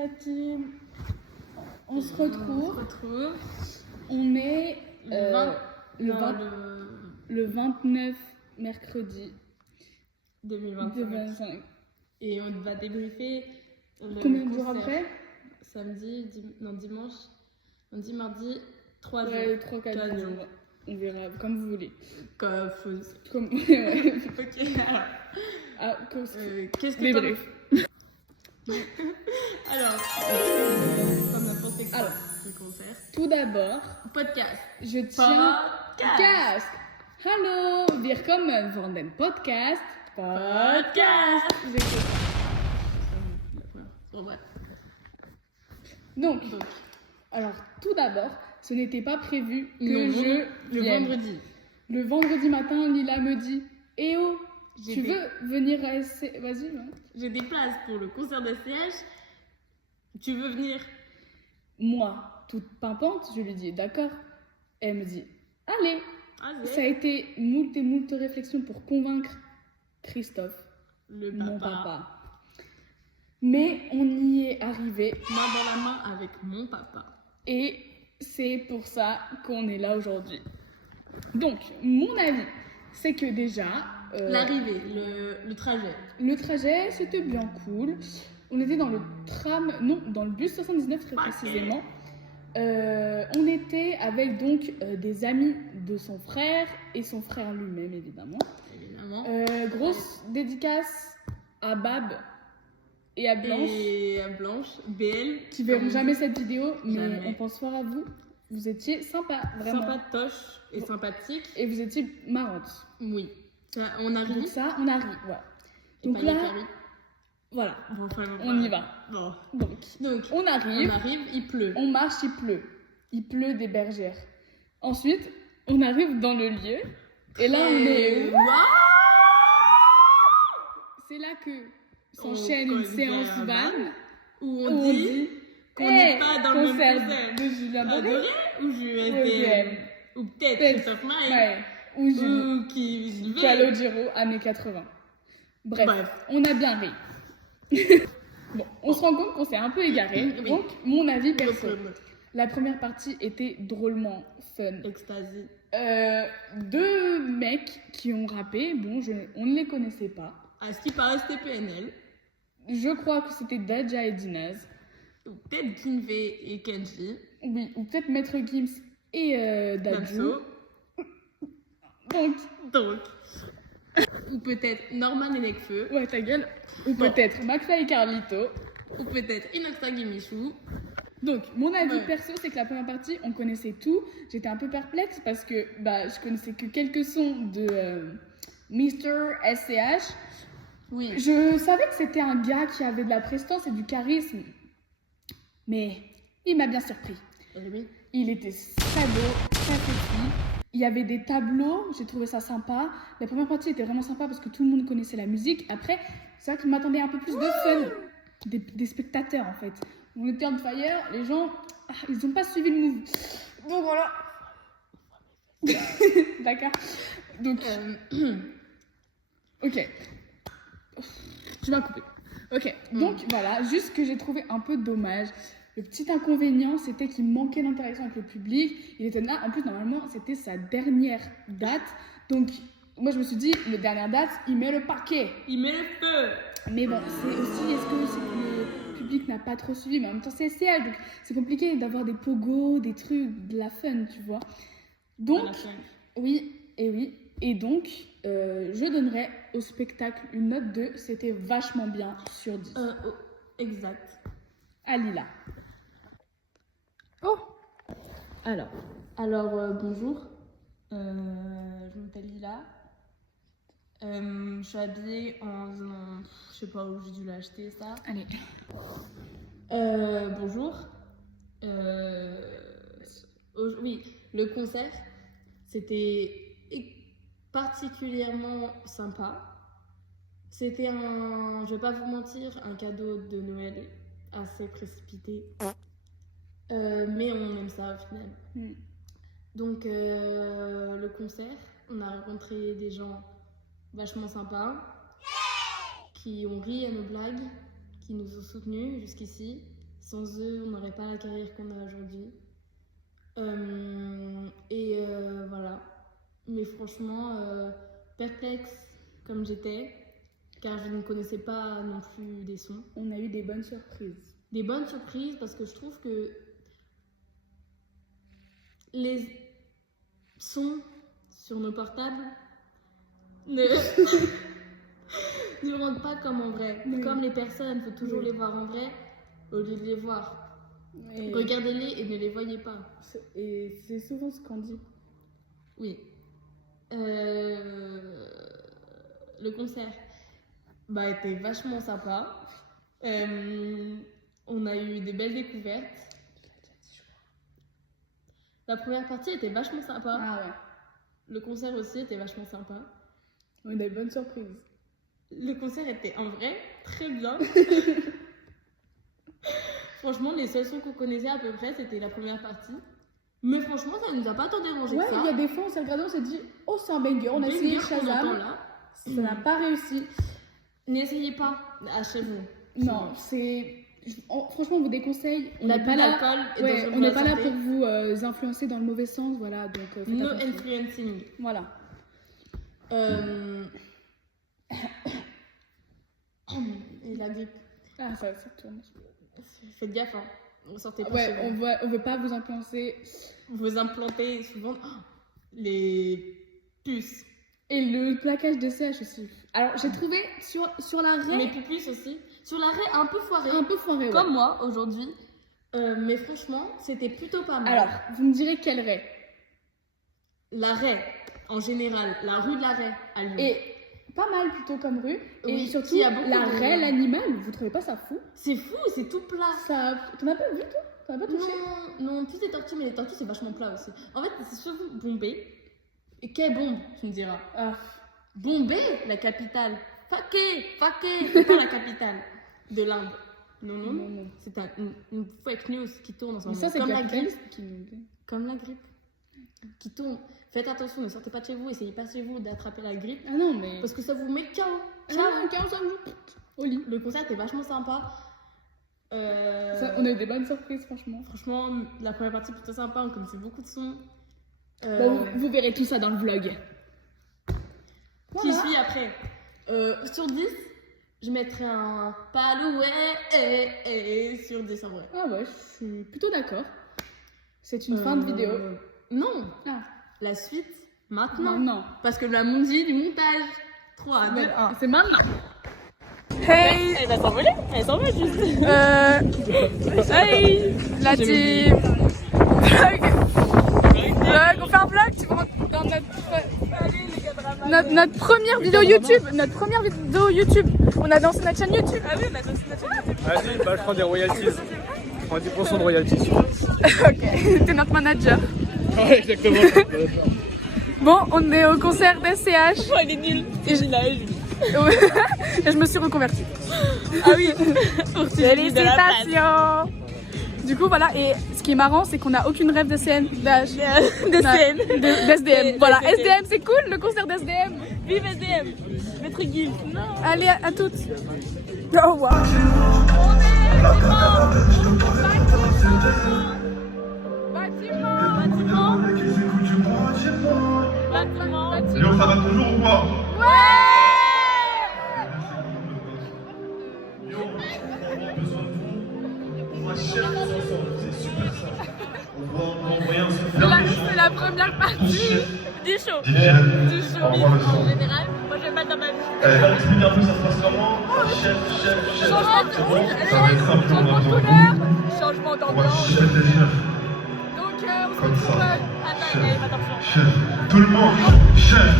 la team. On se retrouve. On est le 29 mercredi 2025. Et on va débriefer combien de jours après? Dimanche, lundi, mardi, 3 jours. 3-4 jours. On verra, comme vous voulez. Comme fausse. Ouais. Ok, alors. Qu'est-ce que débrief. Alors, comme n'importe quoi, le concert. Tout d'abord, podcast. Je tiens. Podcast. Hallo, willkommen von den Podcast. Bon, bref. Donc, alors tout d'abord, ce n'était pas prévu que le vendredi. Le vendredi matin, Lila me dit « Eh oh, tu veux venir à SCH ?» Vas-y. Hein. J'ai des places pour le concert de SCH. Tu veux venir? Moi, toute pimpante, je lui dis « D'accord. » Elle me dit « Allez. » Ça a été moult et moult réflexions pour convaincre Christophe, mon papa. Mais on y est arrivé. Main dans la main avec mon papa. Et c'est pour ça qu'on est là aujourd'hui. Donc, mon avis, c'est que déjà... l'arrivée, le trajet. Le trajet, c'était bien cool. On était dans le tram, non, dans le bus 79 très précisément. On était avec donc des amis de son frère et son frère lui-même, évidemment. Grosse dédicace à Bab et à Blanche. BL. Qui verront jamais cette vidéo, mais on pense fort à vous. Vous étiez sympa, vraiment. Sympatoche et sympathique. Et vous étiez marrante. Oui. Ça, on arrive. Donc ça, on arrive, voilà. Donc là, voilà, on y va. Bon. Donc, on arrive, il pleut. On marche, il pleut. Il pleut des bergères. Ensuite, on arrive dans le lieu. Et là, on est... C'est là que s'enchaîne une séance van où on dit qu'on n'est pas dans le même concert de Julien Doré ou JUSDM ou peut-être Christophe Maé ou qui Calogero années 80. Bref, on a bien ri. Bon, on se rend compte qu'on s'est un peu égaré. Oui. Donc, mon avis perso. La première partie était drôlement fun. Extasie. 2 mecs qui ont rappé. Bon, on ne les connaissait pas. À ce qui paraît, c'était PNL. Je crois que c'était Dadja et Dinaz. Ou peut-être Kinve et Kenji. Oui, ou peut-être Maître Gims et Dadju. Donc. Ou peut-être Norman et Nekfeu. Ouais, ta gueule. Ou peut-être McFly et Carlito. Ou peut-être Inoxtag et Michou. Donc, mon avis perso, c'est que la première partie, on connaissait tout. J'étais un peu perplexe parce que je connaissais que quelques sons de Mr. SCH. Oui. Je savais que c'était un gars qui avait de la prestance et du charisme. Mais il m'a bien surpris. Oui. Il était très beau, très sexy. Il y avait des tableaux, j'ai trouvé ça sympa. La première partie était vraiment sympa parce que tout le monde connaissait la musique. Après, c'est vrai que je m'attendais un peu plus de fun des spectateurs en fait. On était on fire, les gens, ils n'ont pas suivi le move. Donc voilà. D'accord. Donc, ok. Tu m'as coupé. Ok, donc voilà, juste ce que j'ai trouvé un peu dommage. Le petit inconvénient, c'était qu'il manquait d'interaction avec le public. Il était là, en plus, normalement, c'était sa dernière date. Donc, moi, je me suis dit, la dernière date, il met le paquet. Il met le feu. Mais bon, c'est aussi, est-ce que c'est que le public n'a pas trop suivi? Mais en même temps, c'est SCH, donc c'est compliqué d'avoir des pogos, des trucs, de la fun, tu vois. Donc, oui. Et donc, je donnerais au spectacle une note de c'était vachement bien sur 10. Exact. À Lila. Oh. Alors bonjour. Je m'appelle Lila. Je suis habillée je sais pas où j'ai dû l'acheter ça. Allez. Bonjour. Oui, le concert, c'était particulièrement sympa. C'était je vais pas vous mentir, un cadeau de Noël assez précipité. Mais on aime ça au final. Donc le concert, on a rencontré des gens vachement sympas qui ont ri à nos blagues, qui nous ont soutenus jusqu'ici. Sans eux, on n'aurait pas la carrière qu'on a aujourd'hui. Voilà. Mais franchement, perplexe comme j'étais, car je ne connaissais pas non plus des sons. On a eu des bonnes surprises. Des bonnes surprises parce que je trouve que les sons sur nos portables ne rendent pas comme en vrai. Oui. Comme les personnes, il faut toujours les voir en vrai au lieu de les voir. Regardez-les et ne les voyez pas. Et c'est souvent ce qu'on dit. Oui. Le concert était vachement sympa. On a eu des belles découvertes. La première partie était vachement sympa. Ah ouais. Le concert aussi était vachement sympa. On a eu des bonnes surprises. Le concert était en vrai très bien. Franchement, les seuls sons qu'on connaissait à peu près, c'était la première partie. Mais franchement, ça nous a pas tant dérangé Ouais, que ça. il y a des fois, on s'est regardé, on s'est dit, oh, c'est un banger. On a essayé Shazam. Ça n'a pas réussi. N'essayez pas, achetez-vous. Non, franchement, on vous déconseille. On L'abus d'alcool est dangereux on n'est pas là santé. pour vous influencer dans le mauvais sens, voilà. Donc, faites No attention. influencing. Voilà. Et la grippe. Ah, ça tourne. Faites gaffe, hein. Sortez pas Ouais, chez vous. on veut pas vous influencer. Vous implantez souvent les puces. Et le plaquage de CH aussi. Alors, j'ai trouvé sur l'arrêt. Les pupus aussi. Sur l'arrêt un peu foiré. Un peu foiré, ouais. Comme moi aujourd'hui. Mais franchement, c'était plutôt pas mal. Alors, vous me direz quel raie? L'arrêt, en général, la rue de l'arrêt à Lyon. Et pas mal plutôt comme rue. Oui, et surtout, qui a beaucoup la de- raie, l'animal, vous trouvez pas ça fou? C'est fou, c'est tout plat. Ça... T'en as pas vu, toi? T'en as pas touché? Non, plus des tortues, mais les tortues, c'est vachement plat aussi. En fait, c'est souvent Bombay. Et quelle bombe, tu me diras. Ah. Bombay, la capitale. Faké, c'est pas la capitale de l'Inde. Non. C'est une fake news qui tourne en ce Mais moment. ça, c'est Comme la grippe. qui... Comme la grippe. Qui tourne. Faites attention, ne sortez pas de chez vous, essayez pas chez vous d'attraper la grippe. Ah non, mais... Parce que ça vous met KO. Ah non, 45 jours au lit. Le concert était vachement sympa. On a eu des bonnes surprises, franchement. Franchement, la première partie plutôt sympa, on connaissait beaucoup de sons. Bon, vous verrez tout ça dans le vlog. Qui suit après. Sur 10, je mettrais un palouet sur 10 en vrai. Ah ouais, je suis plutôt d'accord. C'est une fin de vidéo. Non, Ah, la suite, maintenant. non. Parce que la magie du montage. 3, 2, 1. C'est maintenant. Hey, Elle va s'envoler. Elle s'envole juste. hey, la team. Vlog, on fait un vlog, tu vois, dans notre première vidéo YouTube. Notre première vidéo YouTube. On a lancé notre chaîne YouTube. Ah oui, on a lancé notre chaîne YouTube. Vas-y, je prends des royalties. Je prends 10% de royalties. Ok, t'es notre manager. Ouais, exactement. Bon, on est au concert d'SCH. Oh, elle est nulle. C'est Gilles. Et je me suis reconvertie. Ah oui. Félicitations. Du coup, voilà, et ce qui est marrant, c'est qu'on n'a aucune rêve de scène, d'âge. D'SDM. Voilà, SDM, c'est cool, le concert d'SDM. Vive SDM. Maître Guil. Non. Allez, à toutes. Au revoir. Léon, ça va toujours ou quoi? Léon, on a besoin de vous. On va chercher ensemble, c'est super ça. On va envoyer un souffle. C'est la première partie. Du show. Chef, au revoir le son. En général, moi je vais pas dans ma vie. Explique un peu ça se passe comment? Chef. C'est bon, ça va être un peu, on a besoin de vous. Changement On va d'ambiance. chef des chefs. Donc, on se Comme retrouve. ça. Attends, allez, attention. Chef, tout le monde. Chef.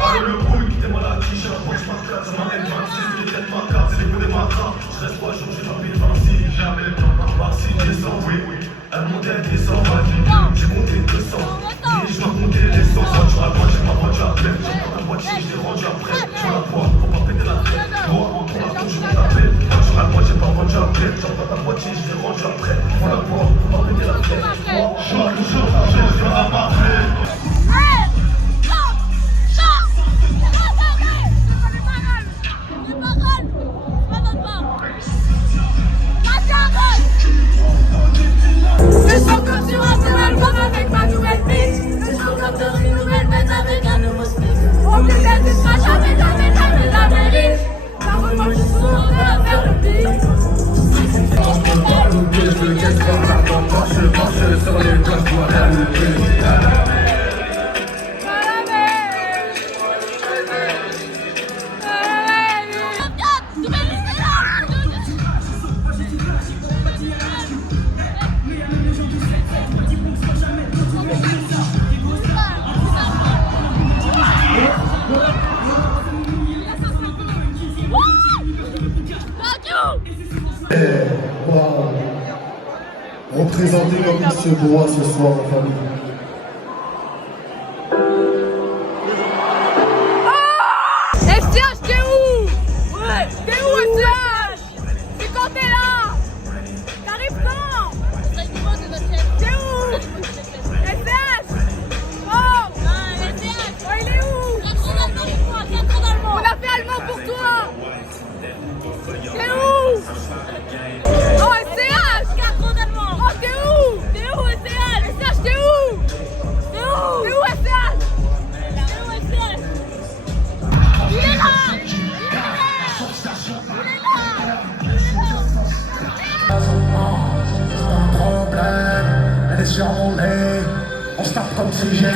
Ah, le bruit des maladies, j'ai la voix, je m'acclate, ça m'en est 26, les têtes ma carte, c'est les coups des matas. Je reste 3 jours, j'ai pas payé 26, jamais le temps par par-ci, descend, oui, elle monte, elle descend, vas-y, j'ai monté 200, et je dois compter les 100, voiture à droite, j'ai ma voiture à pleine, j'ai pas la moitié, je l'ai rendu après, sur la voie, faut pas péter la tête, toi, on tourne à toujours t'appelle, voiture à droite, j'ai pas vendu à pleine, j'ai pas la moitié, je l'ai rendu après, pour la voie, faut pas péter la tête, moi, je Waouh. Représenté comme il se doit ce soir en famille. STH, t'es où? Ouais, t'es où STH? C'est quand t'es là? T'arrives quand? T'es où? STH? Oh! Oh, il est où? On a fait allemand pour toi! T'es où? Oh STH! Oh t'es où? T'es où STH? STH t'es où? T'es où STH? Il est là! Elle est sur mon lait, on se tape comme si j'ai dit.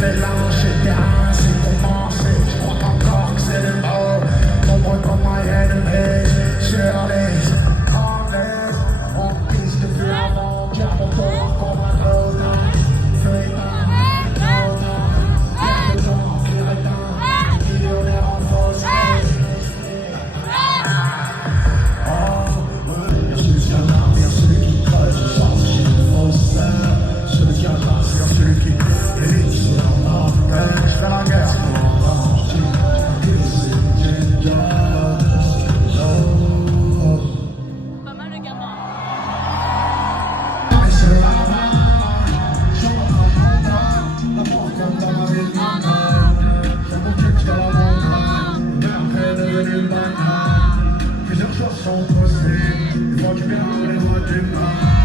C'est lâcher terrain, c'est commencé. Je crois pas encore que c'est le mort. Nombreux comme my enemy. Sur les anglaises, on pisse depuis avant. Car mon corps comme un autre. Feuille millionnaire en fausse. Plusieurs choses sont possibles, il faut du bien, les voix du mal.